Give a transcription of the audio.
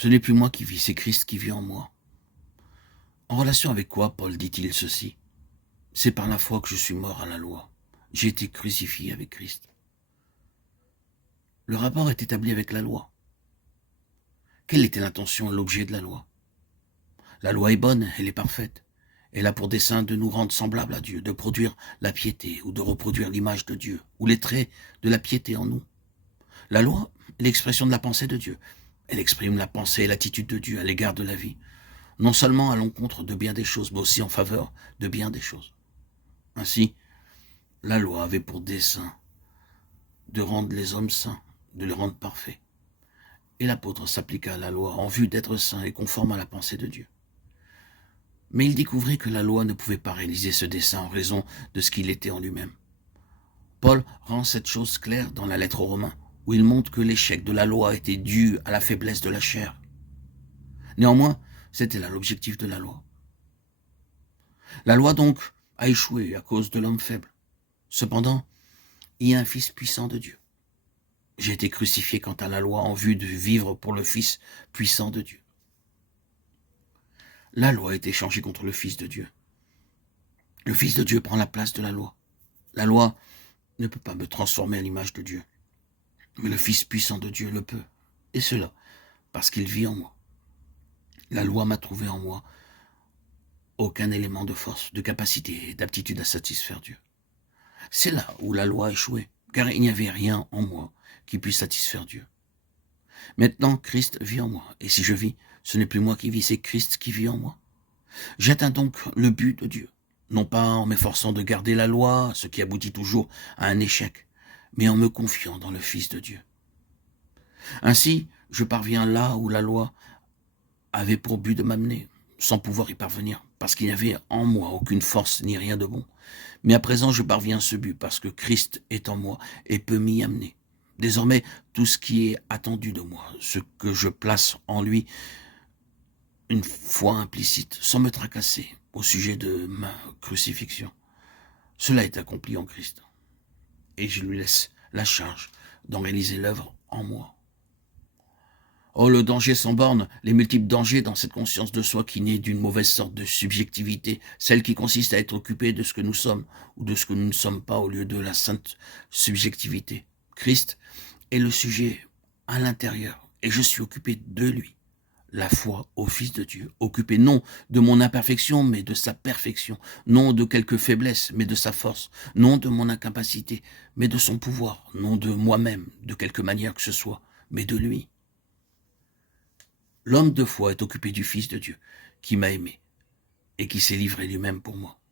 Ce n'est plus moi qui vis, c'est Christ qui vit en moi. En relation avec quoi Paul dit-il ceci? C'est par la foi que je suis mort à la loi. J'ai été crucifié avec Christ. Le rapport est établi avec la loi. Quelle était l'intention, l'objet de la loi? La loi est bonne, elle est parfaite. Elle a pour dessein de nous rendre semblables à Dieu, de produire la piété ou de reproduire l'image de Dieu, ou les traits de la piété en nous. La loi est l'expression de la pensée de Dieu. Elle exprime la pensée et l'attitude de Dieu à l'égard de la vie, non seulement à l'encontre de bien des choses, mais aussi en faveur de bien des choses. Ainsi, la loi avait pour dessein de rendre les hommes saints, de les rendre parfaits. Et l'apôtre s'appliqua à la loi en vue d'être saint et conforme à la pensée de Dieu. Mais il découvrit que la loi ne pouvait pas réaliser ce dessein en raison de ce qu'il était en lui-même. Paul rend cette chose claire dans la lettre aux Romains, où il montre que l'échec de la loi était dû à la faiblesse de la chair. Néanmoins, c'était là l'objectif de la loi. La loi donc a échoué à cause de l'homme faible. Cependant, il y a un Fils puissant de Dieu. J'ai été crucifié quant à la loi en vue de vivre pour le Fils puissant de Dieu. La loi a été changée contre le Fils de Dieu. Le Fils de Dieu prend la place de la loi. La loi ne peut pas me transformer à l'image de Dieu. Mais le Fils puissant de Dieu le peut. Et cela, parce qu'il vit en moi. La loi m'a trouvé en moi aucun élément de force, de capacité et d'aptitude à satisfaire Dieu. C'est là où la loi a échoué, car il n'y avait rien en moi qui puisse satisfaire Dieu. Maintenant, Christ vit en moi, et si je vis, ce n'est plus moi qui vis, c'est Christ qui vit en moi. J'atteins donc le but de Dieu, non pas en m'efforçant de garder la loi, ce qui aboutit toujours à un échec, mais en me confiant dans le Fils de Dieu. Ainsi, je parviens là où la loi avait pour but de m'amener, sans pouvoir y parvenir, parce qu'il n'y avait en moi aucune force ni rien de bon. Mais à présent, je parviens à ce but, parce que Christ est en moi et peut m'y amener. Désormais, tout ce qui est attendu de moi, ce que je place en lui, une foi implicite, sans me tracasser au sujet de ma crucifixion, cela est accompli en Christ. Et je lui laisse la charge d'en réaliser l'œuvre en moi. Oh, le danger sans borne, les multiples dangers dans cette conscience de soi qui naît d'une mauvaise sorte de subjectivité, celle qui consiste à être occupé de ce que nous sommes ou de ce que nous ne sommes pas au lieu de la sainte subjectivité. Christ est le sujet à l'intérieur et je suis occupé de lui. La foi au Fils de Dieu, occupé non de mon imperfection, mais de sa perfection, non de quelques faiblesses, mais de sa force, non de mon incapacité, mais de son pouvoir, non de moi-même, de quelque manière que ce soit, mais de lui. L'homme de foi est occupé du Fils de Dieu, qui m'a aimé et qui s'est livré lui-même pour moi.